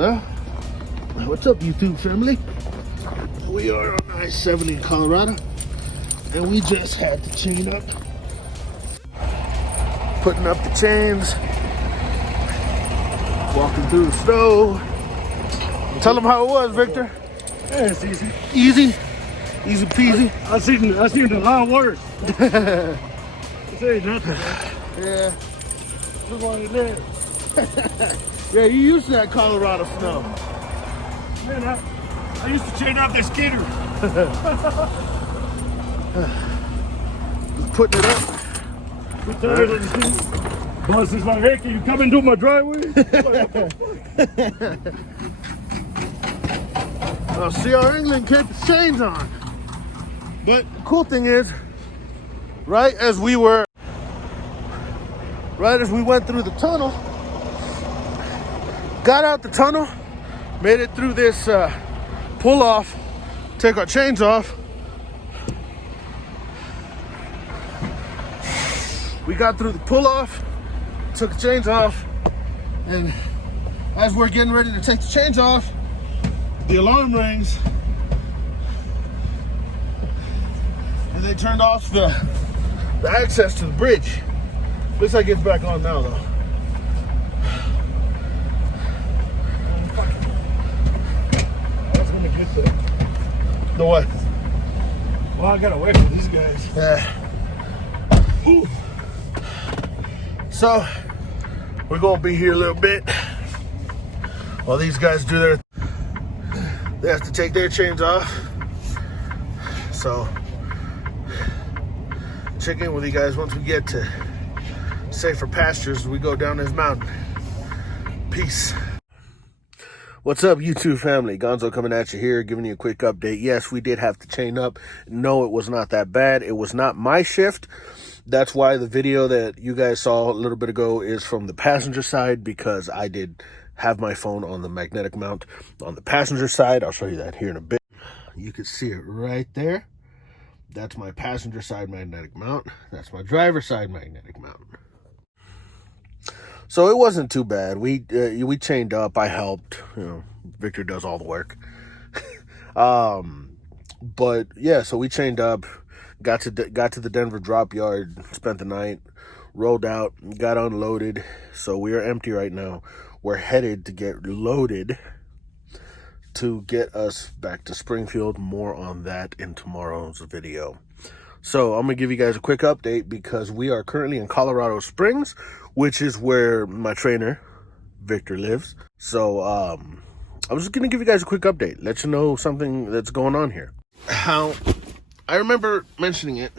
Well, what's up, YouTube family? We are on I-70 in Colorado, and we just had to chain up. Putting up the chains, walking through the snow. Tell them how it was, Victor. Yeah, it's easy. Easy? Easy peasy? I seen a lot worse. This ain't nothing, man. Yeah. This is why you live. Yeah, you used to that Colorado snow. Man, I used to chain up this skidder. Just putting it up. Two tires on the seat. Boss is like, hey, can you come into my driveway? Oh, CR England kept the chains on. But the cool thing is, right as we went through the tunnel, got out the tunnel, made it through this pull off, take our chains off. We got through the pull off, took the chains off, and as we're getting ready to take the chains off, the alarm rings, and they turned off the access to the bridge. Looks like it's back on now, though. I was gonna get The what? Well, I gotta wait for these guys. Yeah. Ooh. So, we're gonna be here a little bit while these guys do their. They have to take their chains off. So, check in with you guys once we get to safer pastures. We go down this mountain. Peace. What's up, YouTube family? Gonzo coming at you here, giving you a quick update. Yes, we did have to chain up. No, it was not that bad. It was not my shift. That's why the video that you guys saw a little bit ago is from the passenger side, because I did have my phone on the magnetic mount on the passenger side. I'll show you that here in a bit. You can see it right there. That's my passenger side magnetic mount. That's my driver side magnetic mount. So it wasn't too bad. We chained up. I helped. You know, Victor does all the work. But yeah, so we chained up. Got to the Denver drop yard. Spent the night. Rolled out. Got unloaded. So we are empty right now. We're headed to get loaded to get us back to Springfield. More on that in tomorrow's video. So I'm going to give you guys a quick update because we are currently in Colorado Springs, which is where my trainer, Victor, lives. So I'm just going to give you guys a quick update, let you know something that's going on here. How I remember mentioning it,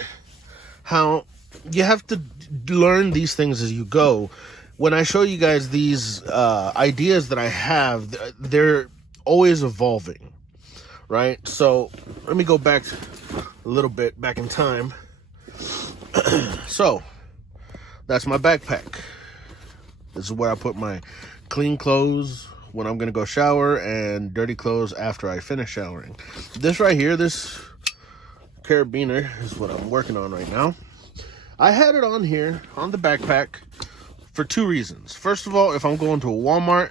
how you have to learn these things as you go. When I show you guys these ideas that I have, they're always evolving, right? So let me go back a little bit back in time. So that's my backpack. This is where I put my clean clothes when I'm gonna go shower and dirty clothes after I finish showering. This right here, this carabiner, is what I'm working on right now. I had it on here on the backpack for two reasons. First of all, if I'm going to a Walmart,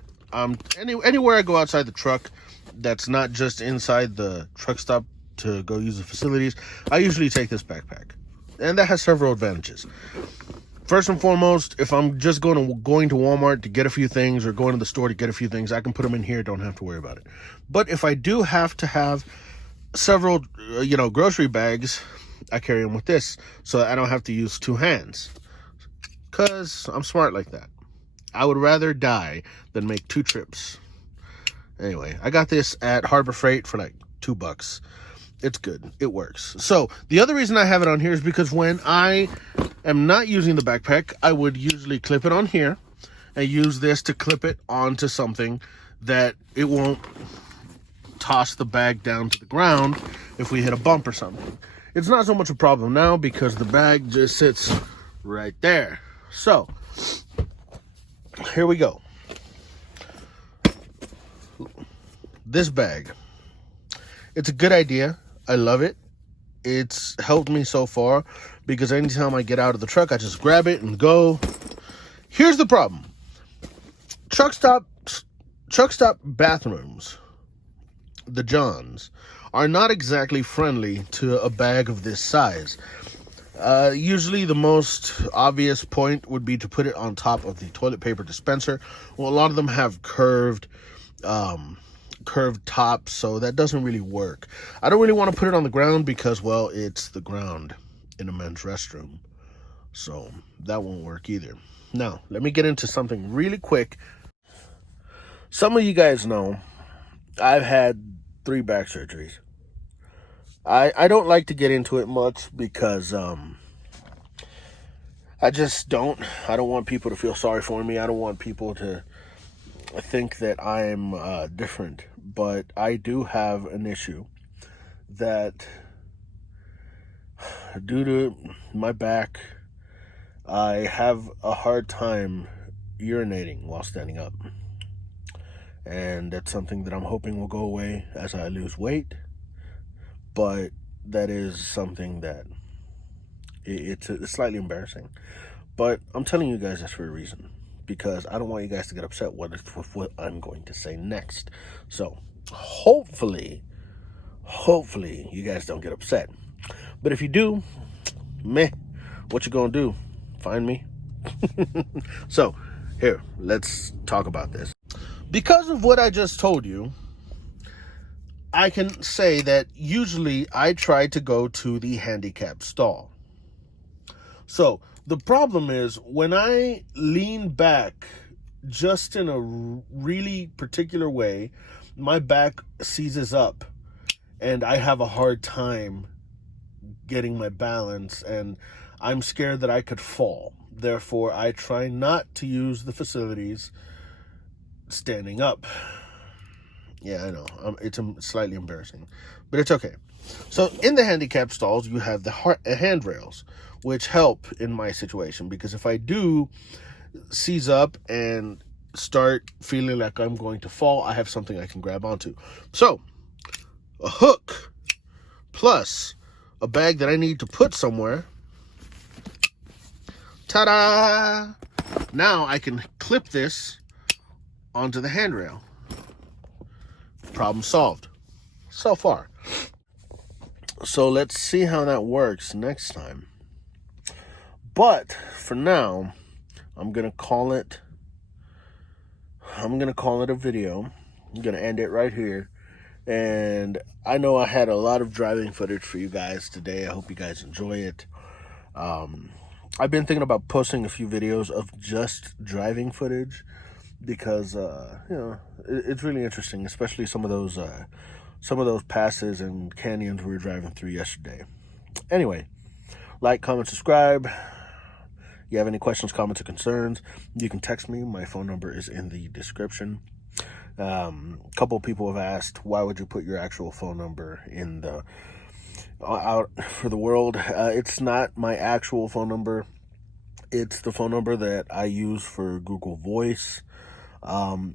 anywhere I go outside the truck that's not just inside the truck stop to go use the facilities, I usually take this backpack. And that has several advantages. First and foremost, if I'm just going to Walmart to get a few things or going to the store to get a few things, I can put them in here, don't have to worry about it. But if I do have to have several, grocery bags, I carry them with this so that I don't have to use two hands. Because I'm smart like that. I would rather die than make two trips. Anyway, I got this at Harbor Freight for like $2. It's good. It works. So the other reason I have it on here is because when I am not using the backpack, I would usually clip it on here and use this to clip it onto something that it won't toss the bag down to the ground if we hit a bump or something. It's not so much a problem now because the bag just sits right there. So here we go. This bag, it's a good idea. I love it. It's helped me so far because anytime I get out of the truck, I just grab it and go. Here's the problem. Truck stops truck stop bathrooms, the Johns, are not exactly friendly to a bag of this size. Usually the most obvious point would be to put it on top of the toilet paper dispenser. Well, a lot of them have curved tops, so that doesn't really work. I don't really want to put it on the ground because, well, it's the ground in a men's restroom, so that won't work either. Now, let me get into something really quick. Some of you guys know I've had 3 back surgeries. I don't like to get into it much because I don't want people to feel sorry for me. I don't want people to think that I'm different, but I do have an issue that, due to my back, I have a hard time urinating while standing up, and that's something that I'm hoping will go away as I lose weight. But that is something that it's slightly embarrassing, but I'm telling you guys this for a reason, because I don't want you guys to get upset with what I'm going to say next. So hopefully you guys don't get upset. But if you do, meh, what you gonna do? Find me? So here, let's talk about this. Because of what I just told you, I can say that usually I try to go to the handicap stall. So the problem is when I lean back just in a really particular way, my back seizes up and I have a hard time getting my balance, and I'm scared that I could fall. Therefore, I try not to use the facilities standing up. Yeah, I know. It's slightly embarrassing, but it's okay. So in the handicap stalls, you have the handrails, which help in my situation, because if I do seize up and start feeling like I'm going to fall, I have something I can grab onto. So a hook plus a bag that I need to put somewhere. Ta-da! Now I can clip this onto the handrail. Problem solved so far. So let's see how that works next time. But for now, I'm gonna call it a video. I'm gonna end it right here. And I know I had a lot of driving footage for you guys today. I hope you guys enjoy it. I've been thinking about posting a few videos of just driving footage, because it's really interesting, especially some of those passes and canyons we were driving through yesterday. Anyway, like, comment, subscribe. You have any questions, comments, or concerns, you can text me. My phone number is in the description. A couple of people have asked, why would you put your actual phone number in the out for the world? It's not my actual phone number. It's the phone number that I use for Google Voice,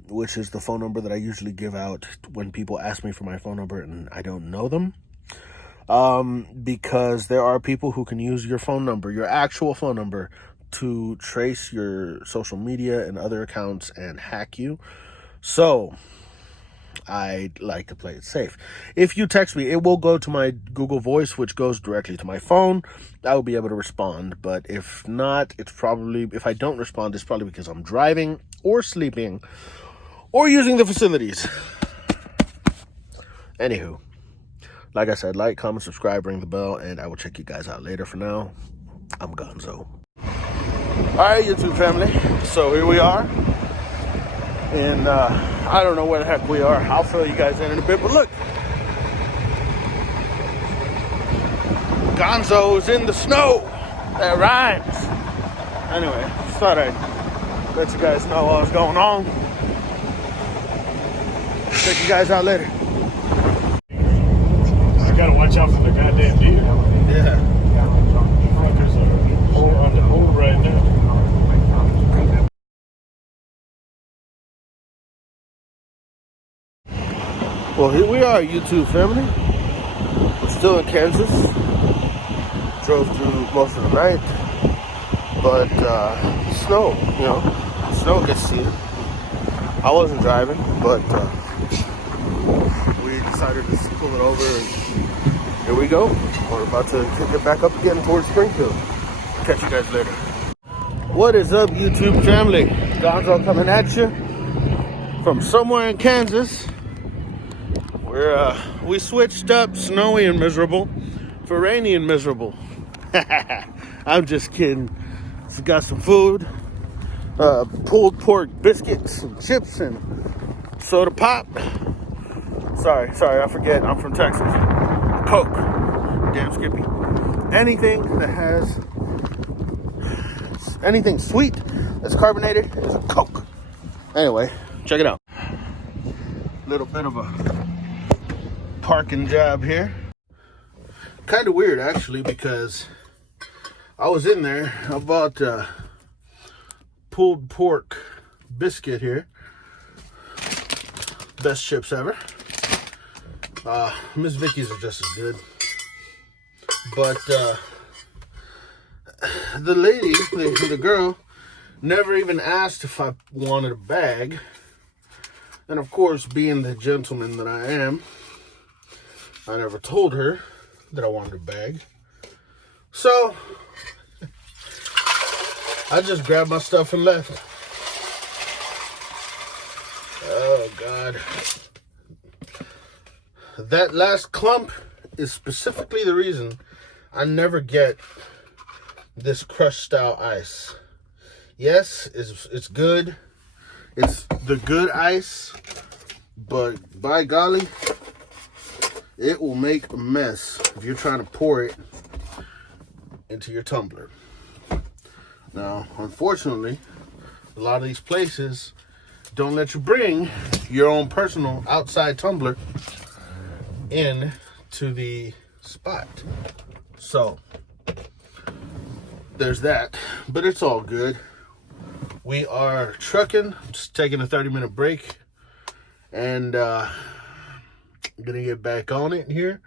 which is the phone number that I usually give out when people ask me for my phone number and I don't know them. Because there are people who can use your phone number, your actual phone number, to trace your social media and other accounts and hack you. So I like to play it safe. If you text me, it will go to my Google Voice, which goes directly to my phone. I will be able to respond. But if not, if I don't respond, it's probably because I'm driving or sleeping or using the facilities. Anywho, like I said, like, comment, subscribe, ring the bell, and I will check you guys out later. For now, I'm Gonzo. All right, YouTube family. So here we are. And I don't know where the heck we are. I'll fill you guys in a bit. But look, Gonzo's in the snow. That rhymes. Anyway, just thought I'd let you guys know what was going on. Check you guys out later. I gotta watch out for the goddamn deer. Yeah. Fuckers are on the move right now. Well, here we are, YouTube family. We're still in Kansas. Drove through most of the night. But snow, snow gets to you. I wasn't driving, but we decided to pull it over, and here we go. We're about to kick it back up again towards Springfield. Catch you guys later. What is up, YouTube family? Gonzo coming at you from somewhere in Kansas. We switched up snowy and miserable for rainy and miserable. I'm just kidding. So got some food, pulled pork biscuits and chips and soda pop. Sorry, I forget. I'm from Texas. Coke. Damn Skippy. Anything that has anything sweet that's carbonated is a Coke. Anyway, check it out. Little bit of a parking job here. Kind of weird actually, because I was in there. I bought pulled pork biscuit here. Best chips ever. Miss Vicky's are just as good. But the lady, the girl, never even asked if I wanted a bag. And of course, being the gentleman that I am, I never told her that I wanted a bag. So I just grabbed my stuff and left. Oh God. That last clump is specifically the reason I never get this crushed style ice. Yes, it's good. It's the good ice, but by golly, it will make a mess if you're trying to pour it into your tumbler. Now, unfortunately, a lot of these places don't let you bring your own personal outside tumbler in to the spot. So, there's that. But it's all good. We are trucking, just taking a 30-minute break, and gonna get back on it here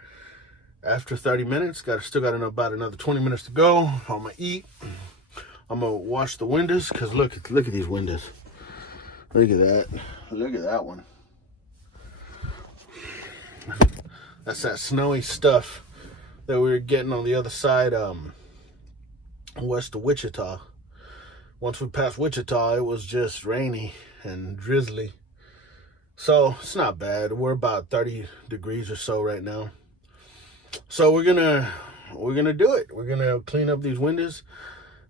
after 30 minutes. Still got about another 20 minutes to go. I'm gonna eat. I'm gonna wash the windows, because look at these windows. Look at that. Look at that one. That's that snowy stuff that we were getting on the other side, west of Wichita. Once we passed Wichita, it was just rainy and drizzly. So it's not bad. We're about 30 degrees or so right now. So we're gonna do it. We're gonna clean up these windows,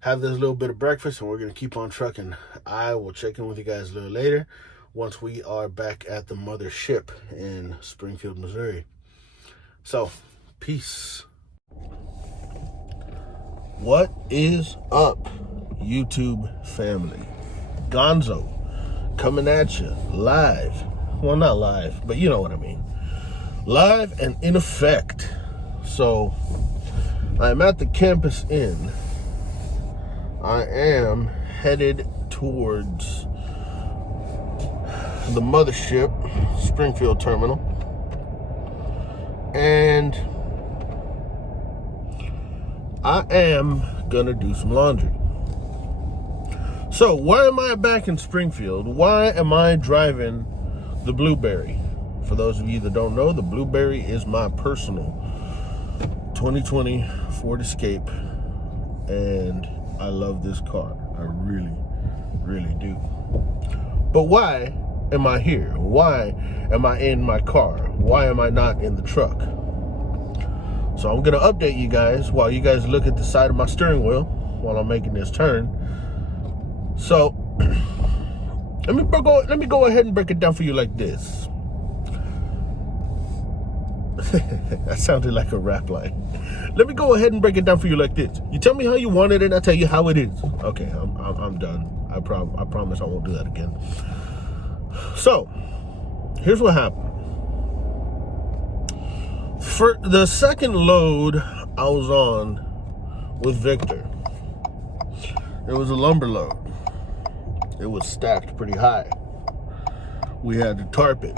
have this little bit of breakfast, and we're gonna keep on trucking. I will check in with you guys a little later once we are back at the mothership in Springfield, Missouri. So, peace. What is up, YouTube family? Gonzo coming at you live. Well, not live, but you know what I mean. Live and in effect. So, I'm at the Campus Inn. I am headed towards the mothership, Springfield Terminal. And I am gonna do some laundry. So why am I back in Springfield? Why am I driving the Blueberry? For those of you that don't know, the Blueberry is my personal 2020 Ford Escape, and I love this car. I really, really do. But why am I here? Why am I in my car? Why am I not in the truck? So I'm gonna update you guys while you guys look at the side of my steering wheel while I'm making this turn. So let me go ahead and break it down for you like this. That sounded like a rap line. Let me go ahead and break it down for you like this. You tell me how you want it, and I tell you how it is. Okay, I'm done. I promise I won't do that again. So, here's what happened. For the second load I was on with Victor, it was a lumber load. It was stacked pretty high. We had to tarp it.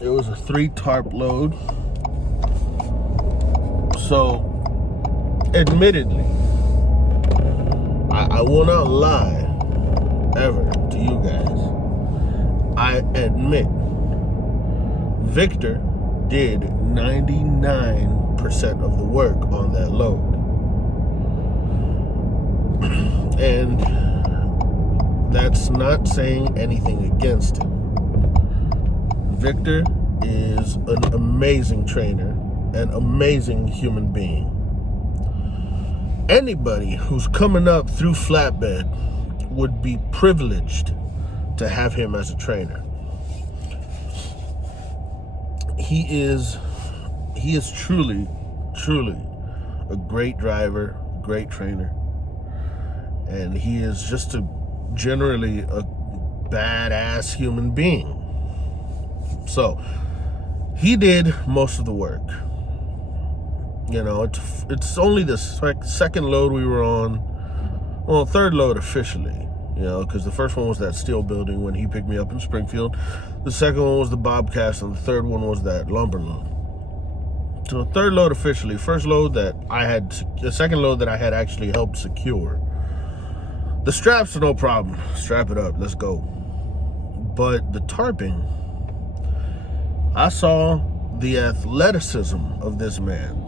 It was a 3 tarp load. So, admittedly, I will not lie ever to you guys. I admit, Victor did 99% of the work on that load. And that's not saying anything against him. Victor is an amazing trainer, an amazing human being. Anybody who's coming up through flatbed would be privileged to have him as a trainer. He is truly a great driver, great trainer, and he is just generally a badass human being. So he did most of the work. You know, it's only the second load we were on. Well, third load officially. You know, because the first one was that steel building when he picked me up in Springfield. The second one was the Bobcast, and the third one was that lumber load. So third load officially. First load that I had, the second load that I had actually helped secure. The straps are no problem. Strap it up. Let's go. But the tarping, I saw the athleticism of this man.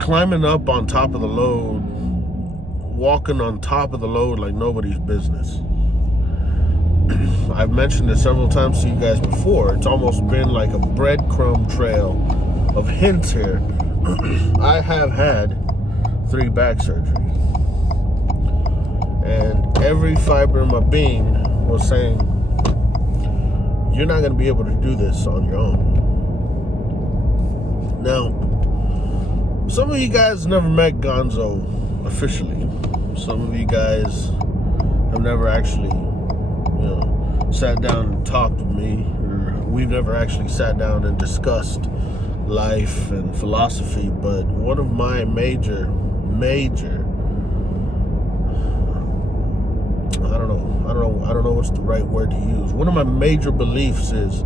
Climbing up on top of the load, walking on top of the load like nobody's business. I've mentioned it several times to you guys before. It's almost been like a breadcrumb trail of hints here. I have had 3 back surgeries. And every fiber in my being was saying, you're not going to be able to do this on your own. Now, some of you guys never met Gonzo officially. Some of you guys have never actually, sat down and talked with me, or we've never actually sat down and discussed life and philosophy. But one of my major, I don't know what's the right word to use. One of my major beliefs is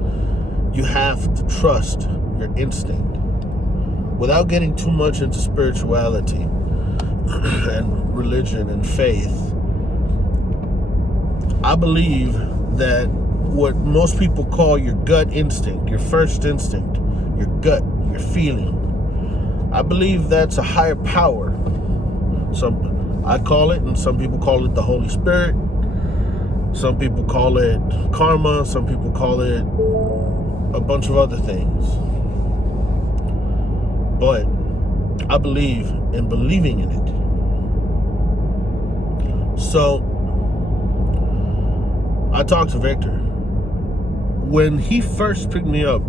you have to trust your instinct. Without getting too much into spirituality and religion and faith, I believe that what most people call your gut instinct, your first instinct, your gut, your feeling, I believe that's a higher power. I call it, and some people call it the Holy Spirit. Some people call it karma. Some people call it a bunch of other things. But I believe in believing in it. So I talked to Victor. When he first picked me up,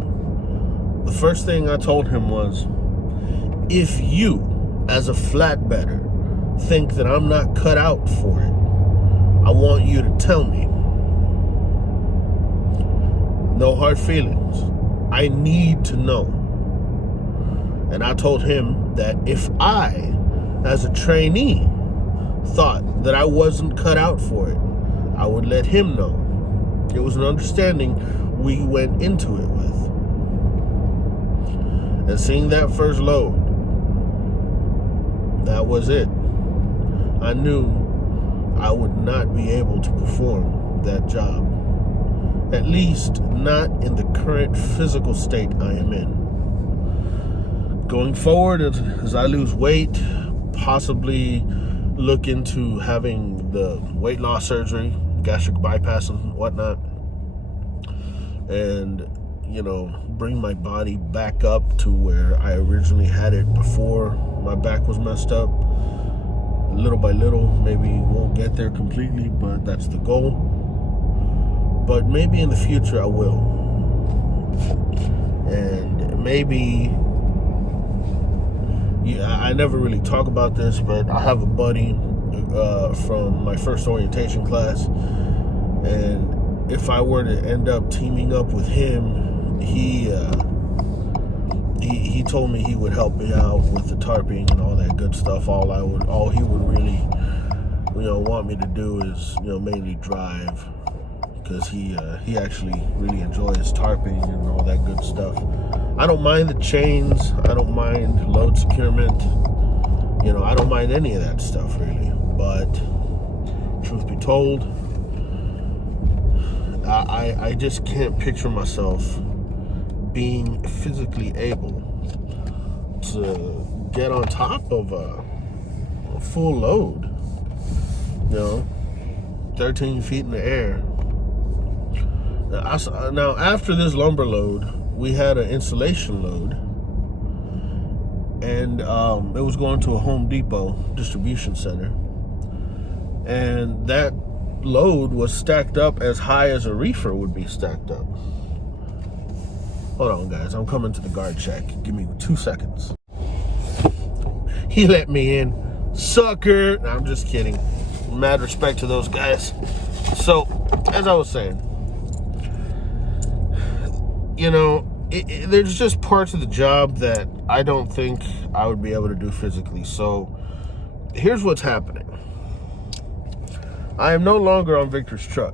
the first thing I told him was, if you, as a flatbedder, think that I'm not cut out for it, I want you to tell me. No hard feelings. I need to know. And I told him that if I, as a trainee, thought that I wasn't cut out for it, I would let him know. It was an understanding we went into it with. And seeing that first load, that was it. I knew I would not be able to perform that job. At least not in the current physical state I am in. Going forward, as I lose weight, possibly look into having the weight loss surgery, gastric bypass and whatnot, and bring my body back up to where I originally had it before my back was messed up. Little by little, maybe won't get there completely, but that's the goal. But maybe in the future I will. And maybe, I never really talk about this, but I have a buddy from my first orientation class, and if I were to end up teaming up with him, he told me he would help me out with the tarping and all that good stuff. All he would really, want me to do is, mainly drive, because he actually really enjoys tarping and all that good stuff. I don't mind the chains. I don't mind load securement. I don't mind any of that stuff really. But truth be told, I just can't picture myself being physically able to get on top of a full load, 13 feet in the air. Now, after this lumber load, we had an insulation load, and it was going to a Home Depot distribution center, and that load was stacked up as high as a reefer would be stacked up. Hold on, guys, I'm coming to the guard check. Give me 2 seconds. He let me in, sucker. No, I'm just kidding. Mad respect to those guys. So, as I was saying, there's just parts of the job that I don't think I would be able to do physically. So here's what's happening. I am no longer on Victor's truck.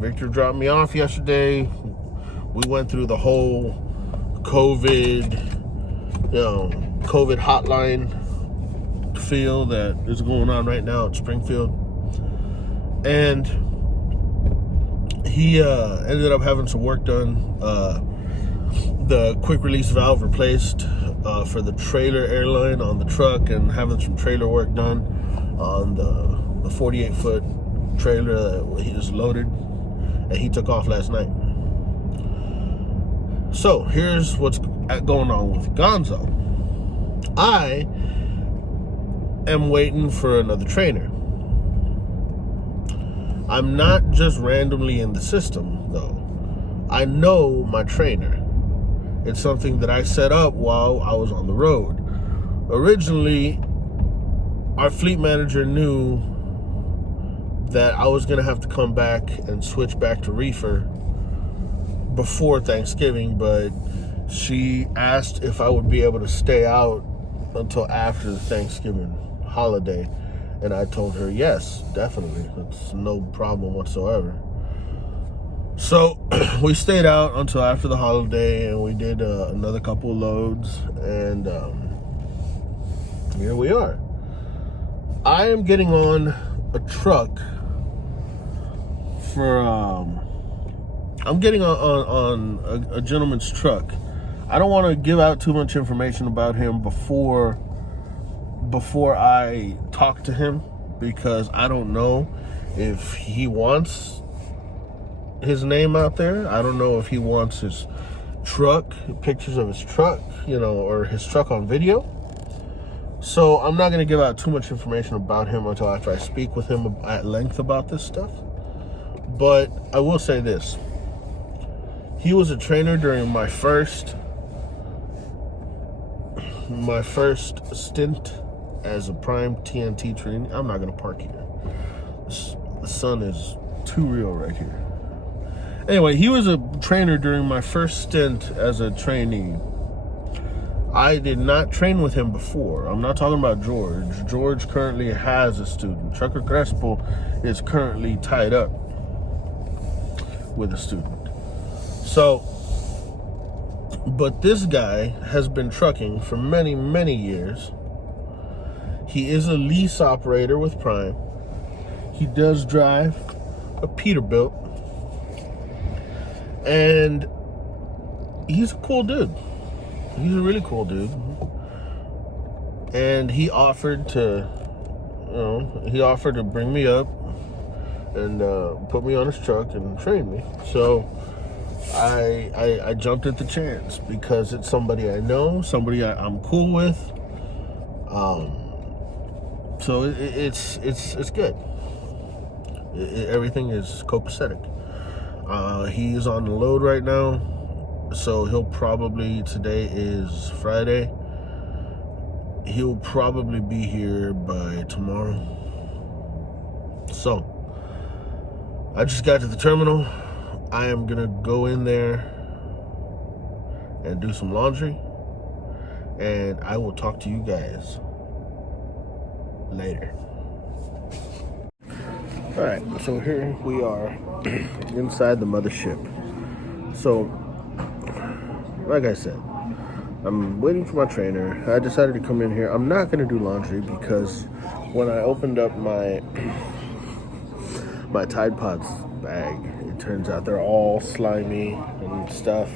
Victor dropped me off yesterday. We went through the whole COVID hotline feel that is going on right now at Springfield. And he ended up having some work done. The quick release valve replaced for the trailer airline on the truck, and having some trailer work done on the 48-foot trailer that he was loaded, and he took off last night. So here's what's going on with Gonzo. I am waiting for another trainer. I'm not just randomly in the system, though. I know my trainer. It's something that I set up while I was on the road. Originally, our fleet manager knew that I was going to have to come back and switch back to reefer before Thanksgiving, but she asked if I would be able to stay out until after the Thanksgiving holiday. And I told her, yes, definitely. It's no problem whatsoever. So we stayed out until after the holiday, and we did another couple of loads, and here we are. I am getting on a truck for, I'm getting on a gentleman's truck. I don't want to give out too much information about him before I talk to him, because I don't know if he wants his name out there. I don't know if he wants his truck, pictures of his truck, or his truck on video. So I'm not going to give out too much information about him until after I speak with him at length about this stuff. But I will say this. He was a trainer during my first stint as a prime TNT trainee. I'm not going to park here. The sun is too real right here. Anyway, he was a trainer during my first stint as a trainee. I did not train with him before. I'm not talking about George. George currently has a student. Trucker Crespo is currently tied up with a student. So, but this guy has been trucking for many, many years. He is a lease operator with Prime. He does drive a Peterbilt. And he's a cool dude. He's a really cool dude. And he offered to bring me up and put me on his truck and train me. So I jumped at the chance because it's somebody I know, somebody I'm cool with. So it's good. Everything is copacetic. He's on the load right now, so he'll probably, today is Friday, he'll probably be here by tomorrow. So I just got to the terminal. I am gonna go in there and do some laundry, and I will talk to you guys later. All right, so here we are inside the mothership. So, like I said, I'm waiting for my trainer. I decided to come in here. I'm not going to do laundry because when I opened up my Tide Pods bag. It turns out they're all slimy and stuff.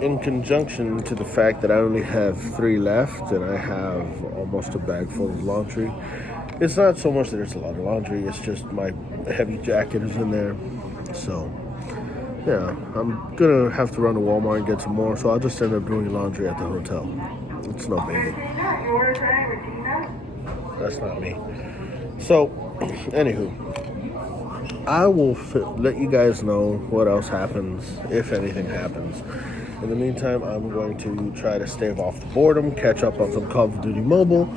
In conjunction to the fact that I only have 3 left and I have almost a bag full of laundry, it's not so much that it's a lot of laundry, it's just my heavy jacket is in there. So, yeah, I'm gonna have to run to Walmart and get some more, so I'll just end up doing laundry at the hotel. It's no biggie. That's not me. So, anywho, I will let you guys know what else happens, if anything happens. In the meantime, I'm going to try to stave off the boredom, catch up on some Call of Duty Mobile,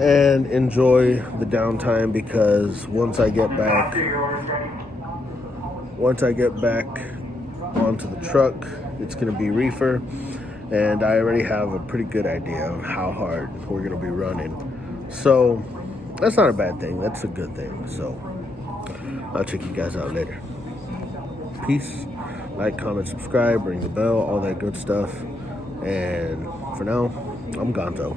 and enjoy the downtime, because once I get back onto the truck, it's going to be reefer, and I already have a pretty good idea of how hard we're going to be running. So that's not a bad thing. That's a good thing. So I'll check you guys out later. Peace. Like, comment, subscribe, ring the bell, all that good stuff. And for now, I'm Gonzo.